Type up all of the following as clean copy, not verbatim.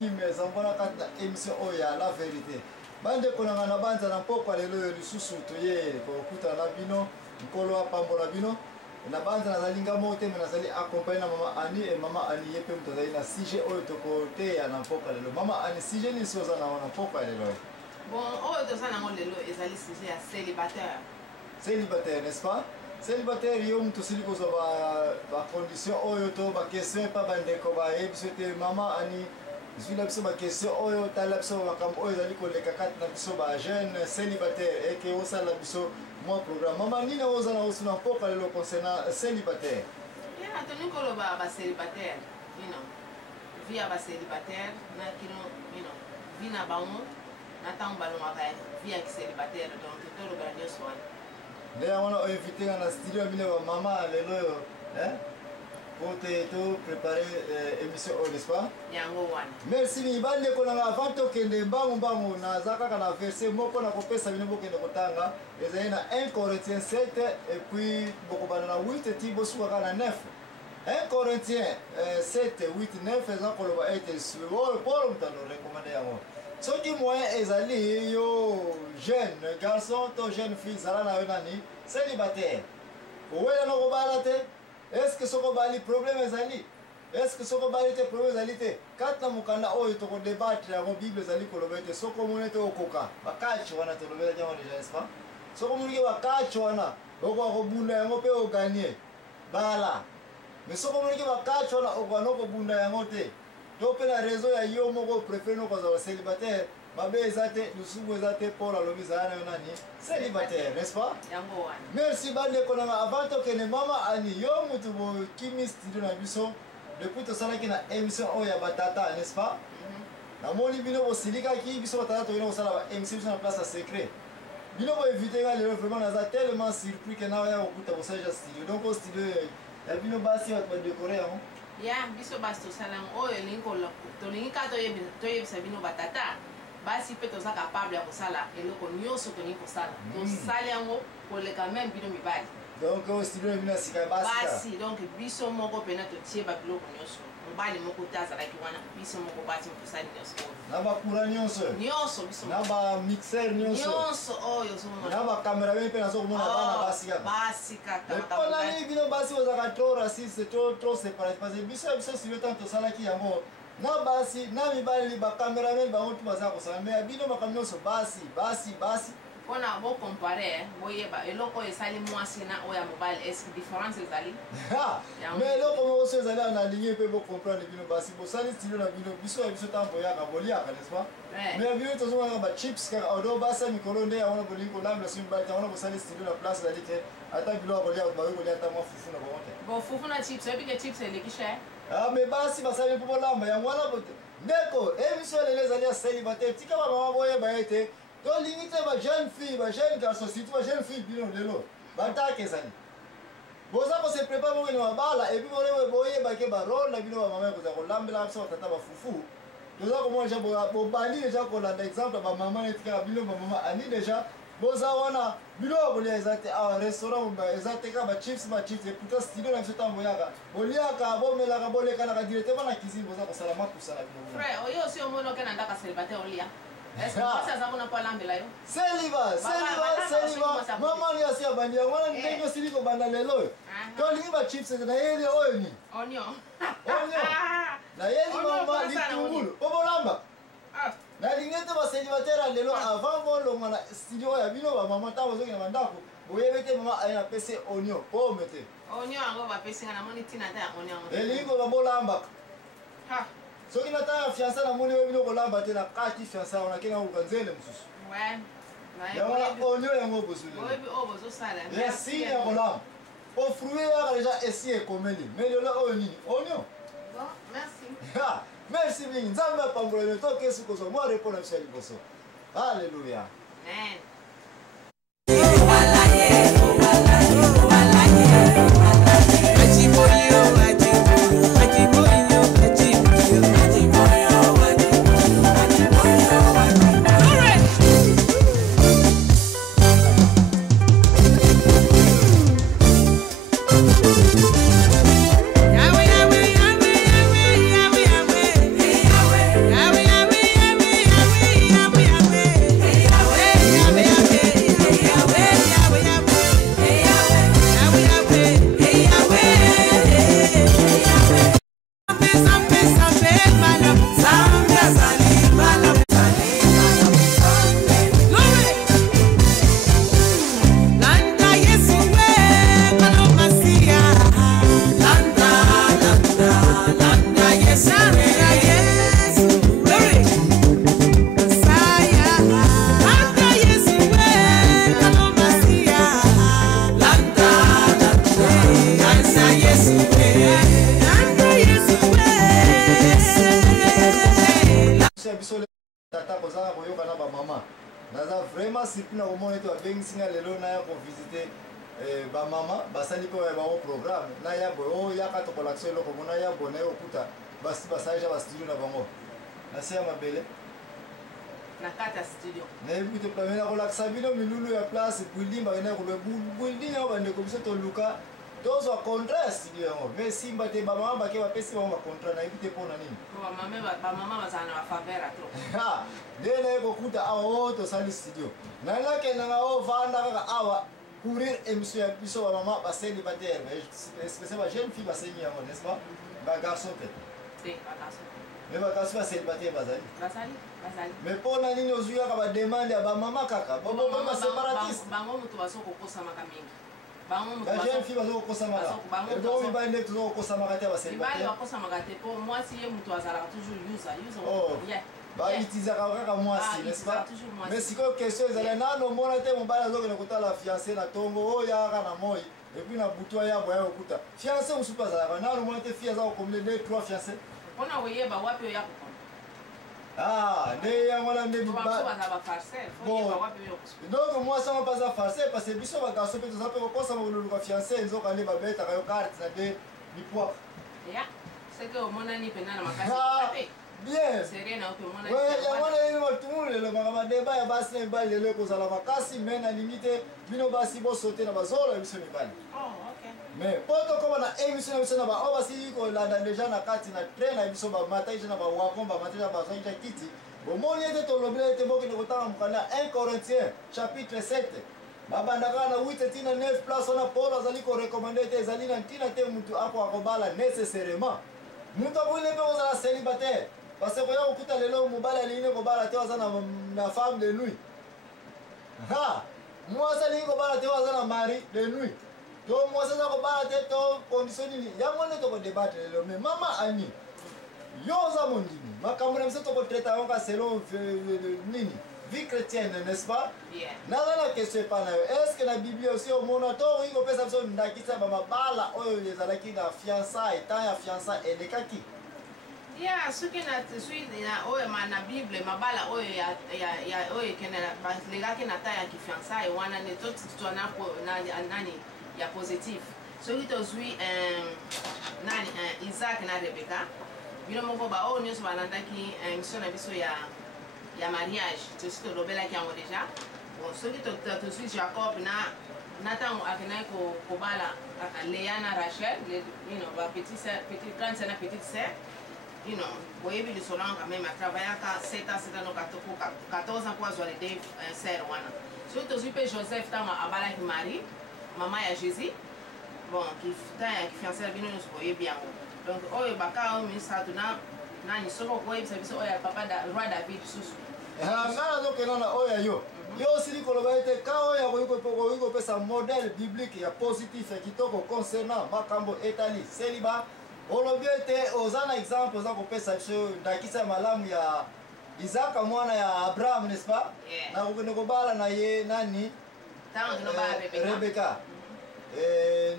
Mais en voilà quand émission Oya la vérité. Bande konanga na banza na poko lelo lisusu toye ko kuta na bino nkolo apambola bino na banza na zalinga mote me nazali accompagner mama Ani et mama Ani yepe mtozali na CG oyo tokote ya na poko lelo mama Ani CG ni soza na poko lelo. Bon oyo tozana ngo lelo ezali CG ya célibataire. Célibataire n'est-ce pas? Célibataire yo mtu sili ko ba condition oyo to ba question pa bande ko ba yebisete mama Ani. Je suis là pour ma question. Oh, tu as là pour ma campagne. Oh, les cacates na jeune célibataire et que au sein la biso mon programme. Maman ni na oza na osuna poka le concernant célibataire. Ya tonu ko lo ba célibataire. You know. Via ba célibataire na kino, you know. Vina ba mo na tamba lo makai via ki célibataire donc to lo ba nyo swan. D'ailleurs on a invité na studio bile wa mama lelo hein. Pour te préparer l'émission, n'est-ce pas? Merci, Mibande. Avant de bangu na zaka kana verset moko na kopesa bino bokende kotanga ezali na 1 Corinthiens 7 et puis bokobana na 8 ti bosuka kana 9. 1 Corinthiens 7 8 9 eza koloba ete suo pour mtano recommander yango. Soki moyen ezali yo jeune garçon to jeune fille zala na yo nani célibataire. Owe na ko balate. Est-ce que ce qu'on va problème ezali? Est-ce que ce qu'on va te problème ezali te? Quand na mukanda oyo to ko débattre ya Bible ezali ko lobete soko monete okoka. Bakachi wana to lobela nyama déjà n'est-ce pas? Soko monike bakachi wana oko ko bunda yango pe o gagner. Bala. Mais soko monike bakachi wana okano ko bunda yango te. To pe la raison ya yo moko préfère no ko za célibataire. Babe ezate lusubu ezate pour la lobby zana nani célibataire n'est-ce pas? Merci bande konanga avant to kene mama Ani yo mutu bo kimi studio na biso depuis to sala ki na émission oya batata n'est-ce pas? Na moni bino bo silika ki biso batata to ino sala ba émission na place à secret. Bino bo éviter ga le vraiment na tellement surpris que na ya okuta bo saja studio donc au studio ya bino basi ba décorer hein. Ya biso basto sala oyo linko to linka to yebisa bino batata. Basi pe toza capable ya kosala eloko nyonso toni kosala tosali yango koleka même bino mibali donc au studio bino sika basi donc biso moko pena totie ba biloko nyonso mobali moko tazalaki wana biso moko basi mosali nyonso na ba kura nyonso biso na ba mixer nyonso oyo so na ba camera pe na so mona bana basi kaka mpona ni bino basi ozaka trop raciste trop séparé parce que biso si le temps tosalaki yango na basi na mibali ba cameraman ba mutu baza kosala mais bino makamyo so basi ona bo comparer boyeba eloko esali mwasi na oya mobile est-ce que différence ezali mais eloko mo so ezali na ligne pe bo comprendre bino basi bo sali style na bino biso tambo ya ka bolia ka n'est-ce pas mais bino to zo ba chips ka odo basa mikolo nde ya ona bolingo lamla sim ba ta ona bo sali style na place dali ke ata bilo bolia ba bolia ta mo fufu na bonte bo fufu na chips ebi ke chips elekisha mais basi basali po lamba ya ngwana bote ndeko émission les années célibataire tika ba mama boye ba ete to limite ba jeune fille ba jeune garçon surtout ba jeune fille bino lelo bata kezani boza ko se prépare mo na bala et puis boye ba ke ba rôle na bino ba mama ko za ko lambela so tata ba fufu toza ko mo ja bo bali déjà ko la exemple ba mama etika bino ba mama Ani déjà boza wana bilo bolia ezate a restaurant ba ezate ka ba chips et pourtant studio na msota mboyaka bolia ka bomela ka boleka na directement na cuisine boza ko sala matu sala bino frère oyo si omono kana ndaka célibataire olia est-ce que ça ça pas lambela yo célibat maman ni asia bandia wana ndengo siliko banda lelo to lingi ba chips na yele oyo ni onion na yele mama litungulu obolamba na lingete ba célibataire lelo avant bolonga na studio ya bino ba mama ta bozoki na bandako boyebete mama ayina pese oignon po mete oignon ango ba pese na moni tina ta oignon elingo ba bolamba soki na ta fiança na moni bino kolamba te na kati fiança ona kena ukanzele msusu ya wala oignon yango bozule oyebi o bozo sala merci ya kolamba o fruit ya déjà esi ekomeli mais lelo oyo nini oignon bon merci merci bien. Nzambe apambola le to kesu kozo mo répondre à liboso. Alléluia. Amen. Yahweh, Yahweh, Yahweh, Yahweh, Yahweh, Yahweh. biso tata kozanga koyoka na bamama naza vraiment surpris na komona ete babengisinga lelo naya kovisite bamama basali mpe bango programme naya boye oyo yaka tokolakisa eloko mona ya boye naye okuta basalija bastudio na bango nase ya mabele na kati ya studio nayebi te plamena kolakisa bino milulu ya place building bakenda koloba building yango bandeko biso toluka tozwa contrat ya studio yango mais simba te bamama bake bapesi bango bacontrat nayebi te mpona nini bamama bazala na bafaveur atro nde naye kokuta awa oyo tosali studio nangakendanga oyo vanda kaka awa courir émission ya biso bamama bacélibataire spécial bajeune fille basengi yango n'est-ce pas bagarçon te mais bagarçon bacélibataire bazali mais mpona nini ozwi kaka bademande ya bamama kaka boboma séparatiste bango moto bazokokosamaka mingi bajeune fille bazokokosamaka ebongo mibali nde tozokokosamaka te ya basélibataire bakosamaka te mpo mwasi ye moto azalaka toujours usa bautizaka kaka mwasi n'est-ce pas mais sikoyo question ezali nano omona te mobali azokende kotala fiancé na ntongo oyo yakaka na moi epuis na butu ayabo ya kokuta fiancé mosusu mpe azalaka nano omona te fille aza kokomile 2-3 fiancé mpona koyeba wapi oya kokoma nde yango wana nde donc mwasi yango mpe aza farce parce que biso bagarso mpe toza mpe kokosama koluluka fiancé nzoka nde babetaka yo carte na nde mipwaka bien yango na yini batumulu lelo makambo deba ya basi na mibali lelo ekozala makasi me nalingi te bino basi bosote na bazolo ya biso mibali mais mpo tokoma na émission na biso na baoyo basili kolanda deja na kati na train na biso bamata ija na bawakon bamata ija bazwakija kiti bomoni ete tolobela ete bokende kotanga mokanda 1 Corinthiens chapitre 7 babandaka na 8 tina 9 place wana paul azali korekomande ete ezali na ntina te mutu akoka kobala nécessairement mutu akoki mpe kozala célibataire parce que koya kokuta lelo mobali alingi kobala te aza na femme de nuit mwasi alingi kobala te aza na mari de nuit to mwasi aza kobala te to condition nini yango nde tokodebatre lelo mais mama ani yo oza mondimi makambo na biso tokotraita yango ka selon nini vie chrétienne n'est-ce pas naza na question epa na yo est ce que na biblia aussi omona to okoki kopesa biso ndakisa bamabala oyo ezalaki na fiançai temps ya fiançai elekaki soki oyo na bible mabala oyo oyo balekaki na ta ya kifiançai wana nde totutwa nani ya positif soki tozwi isaac na rebeka bino moko baoyo nyonso balandaki émission na biso ya mariage tosi tolobelaki yango deja soki tozwi jacob na ntango akendaki kobala lea na rachel grande sœur na petite sœur boyebi lisolo yango quand même atravaillaka 7 ans 14 ans mpo azwa le deux sœur wana soki tozwi mpe joseph ntango abalaki marie mama ya jésus bon ntan ya kifiancé bino nyonso boyebi yango donc oyo baka oyo misato nani soki okoyebisa biso oyo ya papa roi david susu nga nazokenda na oyo ya yo osili koloba ete ka oyo akoki kopesa modèle biblique ya positif ya kitoko concernant makambo etali seliba olobi ete oza na exemple oza kopesa biso ndakisa malamu ya isaka mwana ya abraham n'est-ce pas nakokende kobala na ye nani rebeka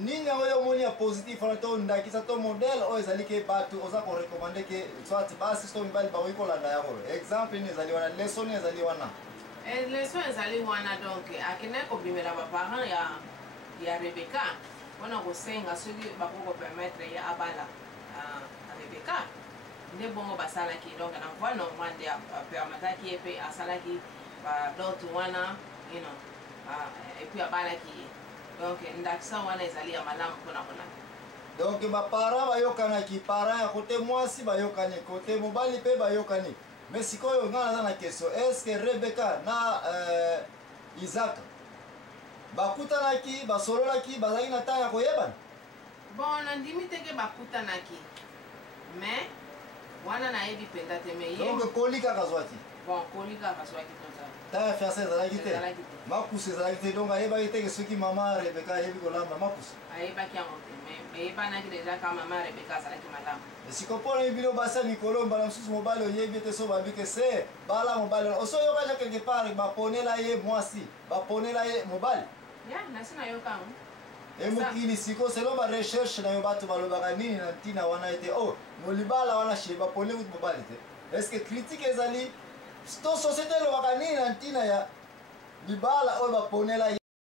nini yango yo omoni ya positif wana to ndakisa to modèle oyo ezali ke bato oza korekomande ke soit basi to mibali bakoki kolanda yango exemple nini ezali wana leson nini ezali wana leson ezali wana donc akendaki kobimela baparent ya rebeka mpona kosenga soki bakoki kopermettre ye abala rebeka nde bongo basalaki donc na voi normal nde apermetaki ye mpe asalaki badote wana epuis abalaki ye donc ndakisa wana ezali ya malamu mpona kolanda donc baparent bayokanaki parent ya kote mwasi bayokani kote mobali mpe bayokani mais sikoyo nga naza na question est ce que rebeka na isaac bakutanaki basololaki bazalaki na ntango ya koyebana bon nandimi teke bakutanaki mais wana nayebi mpenza te mais donc koli kaka zwaki bon koli kaka zwaki toza ntango ya fiancé ezalaki te makusu ezalaki te donc ayebaki teke soki mama rebeka ayebi kolamba makusu ayebaki yango te mais eyebanaki deja ka mama rebeka azalaki malamu esiko mpona bino basa mikolo mbala mosusu mobali oyebi ete so babike se bala mobali oso oyokaja quelque part baponela ye mwasi baponela ye mobali nasi nayoka yango emokili siko selo barecherche na yo bato balobaka nini na ntina wana ete molibala wana she bapone kutu mobali te est-ce que critique ezali to société elobaka nini na ntina ya libala oyo baponela